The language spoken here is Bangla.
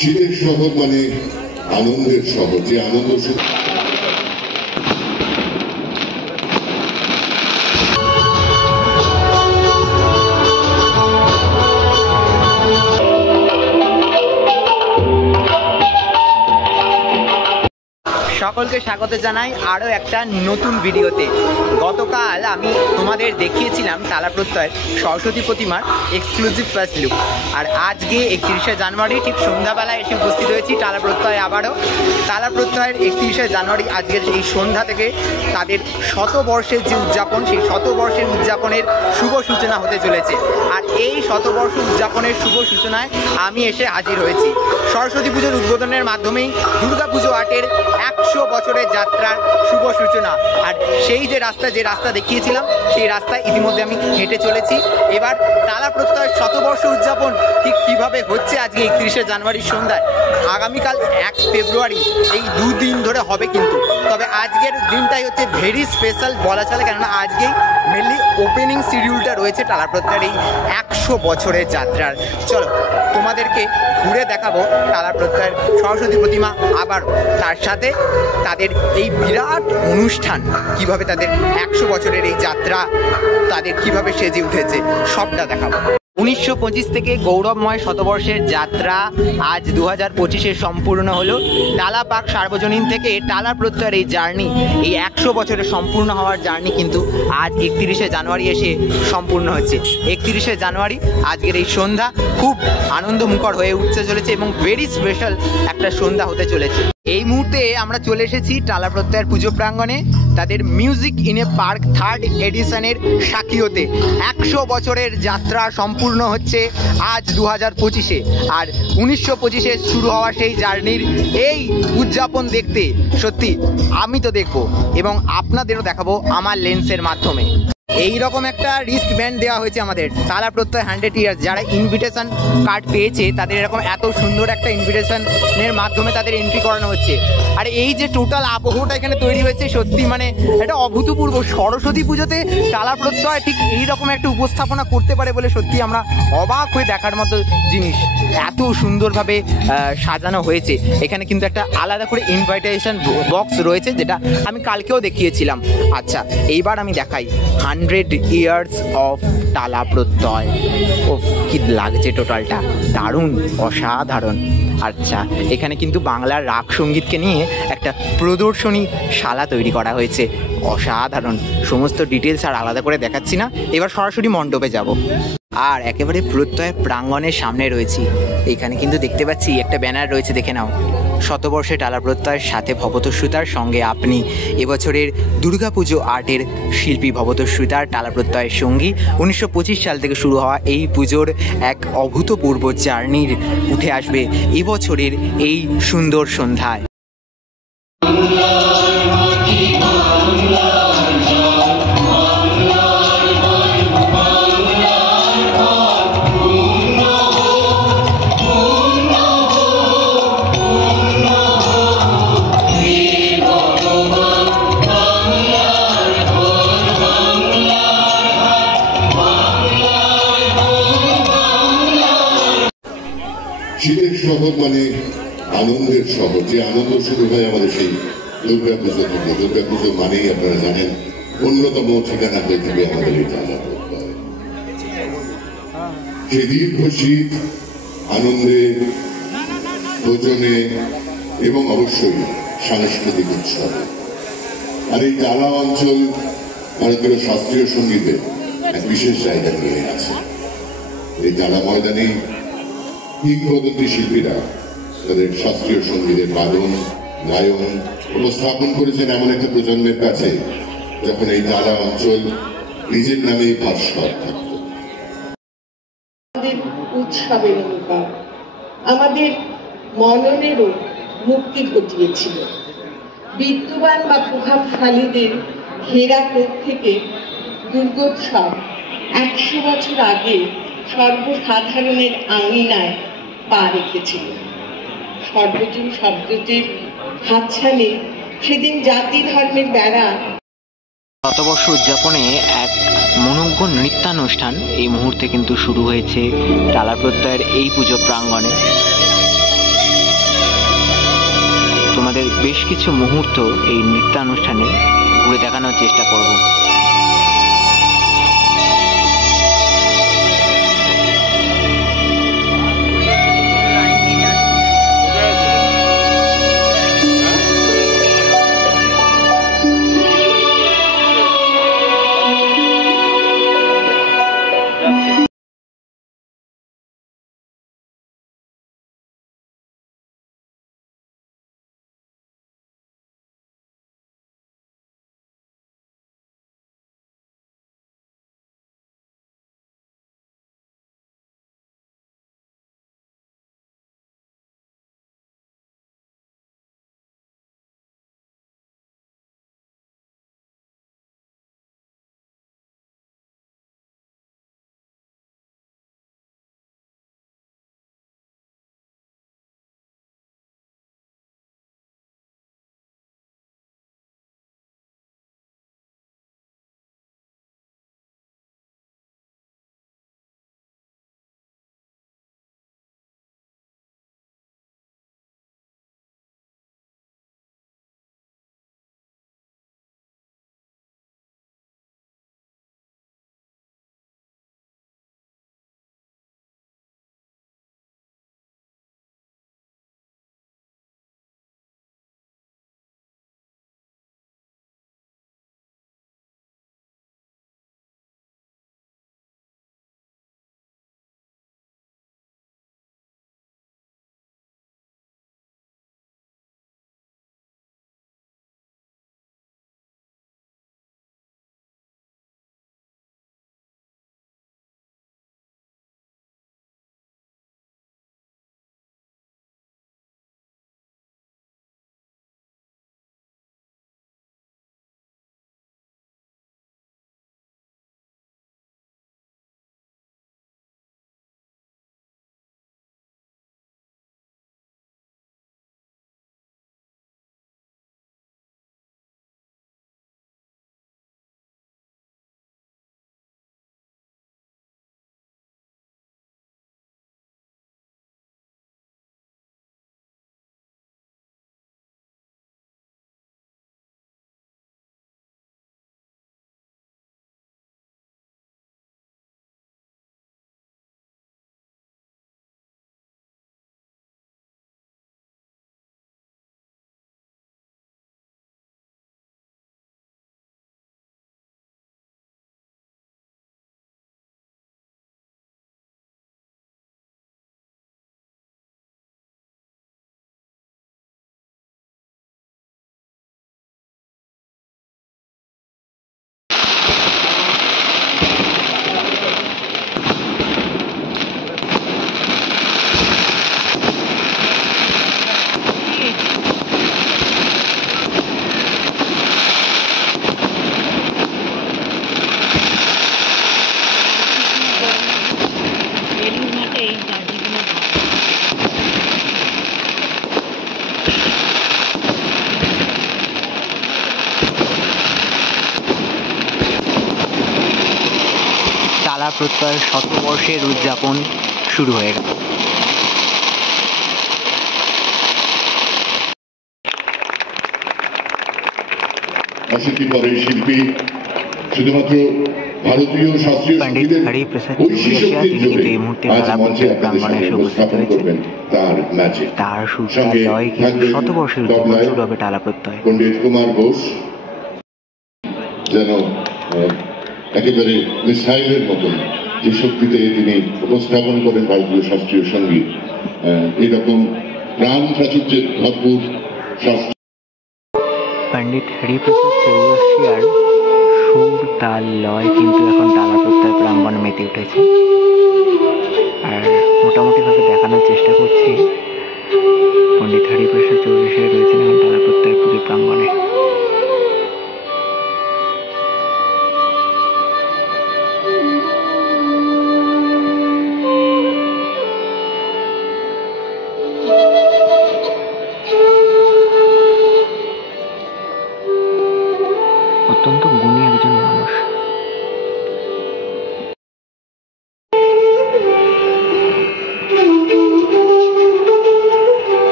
শীতের শহর মানে আনন্দের শহর, যে আনন্দ শুধু সকলকে স্বাগত জানাই আরও একটা নতুন ভিডিওতে। গতকাল আমি তোমাদের দেখিয়েছিলাম টালা প্রত্যয় সরস্বতী প্রতিমার এক্সক্লুসিভ ফার্স্ট লুক, আর আজকে 31শে জানুয়ারি ঠিক সন্ধ্যাবেলায় এসে উপস্থিত হয়েছি টালা প্রত্যয়। আবারও টালা প্রত্যয়ের 31শে জানুয়ারি আজকের এই সন্ধ্যা থেকে তাদের শতবর্ষের যে উদযাপন, সেই শতবর্ষের উদযাপনের শুভ সূচনা হতে চলেছে। আর এই শতবর্ষ উদযাপনের শুভ সূচনায় আমি এসে হাজির হয়েছি। সরস্বতী পুজোর উদ্বোধনের মাধ্যমেই দুর্গা পুজো আর্টের 100 বছরের যাত্রার শুভ সূচনা। আর সেই যে রাস্তা দেখিয়েছিলাম, সেই রাস্তায় ইতিমধ্যে আমি হেঁটে চলেছি। এবার টালা প্রত্যয়ের শতবর্ষ উদযাপন ঠিক কীভাবে হচ্ছে আজকে 31শে জানুয়ারির সন্ধ্যায়, আগামীকাল 1 ফেব্রুয়ারি, এই দুদিন ধরে হবে কিন্তু। তবে আজকের দিনটাই হচ্ছে ভেরি স্পেশাল বলা চলে, কেননা আজকেই মেনলি ওপেনিং শিডিউলটা রয়েছে টালা প্রত্যয়ের এই 100 বছরের যাত্রার। চলো তোমাদেরকে ঘুরে দেখাবো টালা প্রত্যয়ের সরস্বতী প্রতিমা, আবার তার সাথে তাদের এই বিরাট অনুষ্ঠান, কিভাবে তাদের 100 বছরের এই যাত্রা তাদের কিভাবে সেজে উঠেছে, সবটা দেখাবো। 1925 থেকে গৌরবময় শতবর্ষের যাত্রা আজ 2025-এ সম্পূর্ণ হলো। টালা পার্ক সার্বজনীন থেকে টালা প্রত্যয়ের এই জার্নি, এই 100 বছরে সম্পূর্ণ হওয়ার জার্নি কিন্তু আজ 31শে জানুয়ারি এসে সম্পূর্ণ হচ্ছে। 31শে জানুয়ারি আজকের এই সন্ধ্যা খুব আনন্দমুখর হয়ে উঠতে চলেছে এবং ভেরি স্পেশাল একটা সন্ধ্যা হতে চলেছে। এই মুহূর্তে আমরা চলে এসেছি টালা প্রত্যয়ের পুজো প্রাঙ্গণে, তাদের music in a park 3rd এডিশনের সাক্ষী হতে। 100 বছরের যাত্রা সম্পূর্ণ হচ্ছে আজ 2025-এ, আর 1925-এ শুরু হওয়া সেই জার্নির এই উদযাপন দেখতে সত্যি আমি তো দেখবো এবং আপনাদেরও দেখাবো আমার লেন্সের মাধ্যমে। এই রকম একটা রিস্ট ব্যান্ড দেওয়া হয়েছে আমাদের টালা প্রত্যয় 100 ইয়ার্স। যারা ইনভিটেশন কার্ড পেয়েছে তাদের এরকম এত সুন্দর একটা ইনভিটেশনের মাধ্যমে তাদের এন্ট্রি করানো হচ্ছে। আর এই যে টোটাল আবহটা এখানে তৈরি হয়েছে, সত্যি মানে এটা অভূতপূর্ব। সরস্বতী পুজোতে টালা প্রত্যয় ঠিক এইরকম একটা উপস্থাপনা করতে পারে বলে সত্যি আমরা অবাক হয়ে দেখার মতো জিনিস। এত সুন্দরভাবে সাজানো হয়েছে। এখানে কিন্তু একটা আলাদা করে ইনভাইটেশন বক্স রয়েছে, যেটা আমি কালকেও দেখিয়েছিলাম। আচ্ছা, এইবার আমি দেখাই 100 ইয়ার্স অফ টালা প্রত্যয়। ও কি লাগছে টোটালটা, দারুণ, অসাধারণ। আচ্ছা, এখানে কিন্তু বাংলার রাগ সঙ্গীতকে নিয়ে একটা প্রদর্শনী শালা তৈরি করা হয়েছে, অসাধারণ। সমস্ত ডিটেলস আর আলাদা করে দেখাচ্ছি না, এবার সরাসরি মণ্ডপে যাব। আর একেবারে প্রত্যয় প্রাঙ্গণের সামনে রয়েছি। এখানে কিন্তু দেখতে পাচ্ছি একটা ব্যানার রয়েছে, দেখে নাও। শতবর্ষে টালা প্রত্যয়ের সাথে ভবতোষিতার সঙ্গে আপনি এবছরের দুর্গাপুজো আর্টের শিল্পী ভবতোষিতার টালা প্রত্যয়ের সঙ্গী। 1925 সাল থেকে শুরু হওয়া এই পুজোর এক অভূতপূর্ব জার্নির উঠে আসবে এবছরের এই সুন্দর সন্ধ্যায়। শীতের শহর মানে আনন্দের শহর, যে আনন্দ শুরু হয় আমাদের সেই দুর্গাপুজো থেকে। দুর্গাপুজো মানেই আপনারা জানেন অন্যতম ঠিকানা হয়ে থাকে আমাদের এই টালা প্রত্যয়। সে দীর্ঘ শীত, আনন্দে, ভোজনে এবং অবশ্যই সাংস্কৃতিক উৎসব। আর এই টালা অঞ্চল ভারতীয় শাস্ত্রীয় সঙ্গীতে এক বিশেষ জায়গা নিয়ে আছে। এই টালা ময়দানে কিংবদন্তি শিল্পীরা তাদের শাস্ত্রীয় সঙ্গীতের বাদন, গায়ন উপস্থাপন করেছেন এমন একটা প্রজন্মের কাছে, যখন এই টালা অঞ্চল নিজের নামেই ভাস্কর থাকত। আমাদের উৎসবের অনুভব আমাদের মননেরও মুক্তি ঘটিয়েছিল। বিদ্যমান বা প্রভাবশালীদের হেরাফের থেকে দুর্গোৎসব 100 বছর আগে সর্বসাধারণের আঙিনায় পা রেখেছিল। সর্বজন শব্দটির হাতছানি সেদিন জাতি ধর্মের বেড়া। শতবর্ষ উদযাপনে এক মনোজ্ঞ নৃত্যানুষ্ঠান এই মুহূর্তে কিন্তু শুরু হয়েছে টালা প্রত্যয়ের এই পুজো প্রাঙ্গণে। বেশ কিছু মুহূর্ত এই নৃত্যানুষ্ঠানে ঘুরে দেখানোর চেষ্টা করব। তালা প্রত্যয়ের শতবর্ষের উদযাপন শুরু হয়ে গেল। আশিটি পরে শিল্পী শুধুমাত্র ভারতীয় শাস্ত্রীয় সঙ্গীতের ঐশী শক্তির জোরে আজ মঞ্চে আপনাদের সামনে উপস্থাপন করবেন তার নাচে। তার সুরতার লয় কিন্তু শতবর্ষের উদযাপন শুরু হবে তালা প্রত্যয়। পণ্ডিত কুমার ঘোষ যেন একেবারে মিসাইলের মতন যে শক্তিতে তিনি উপস্থাপন করেন ভারতীয় শাস্ত্রীয় সঙ্গীত, এরকম প্রাণ প্রাচুর্যের ভরপুর শাস্ত্র পণ্ডিত হরিপ্রসাদ চৌরসিয়ার সুর তাল লয় কিন্তু এখন তালা প্রত্যয় প্রাঙ্গণে মেতে উঠেছে। আর মোটামুটিভাবে দেখানোর চেষ্টা করছি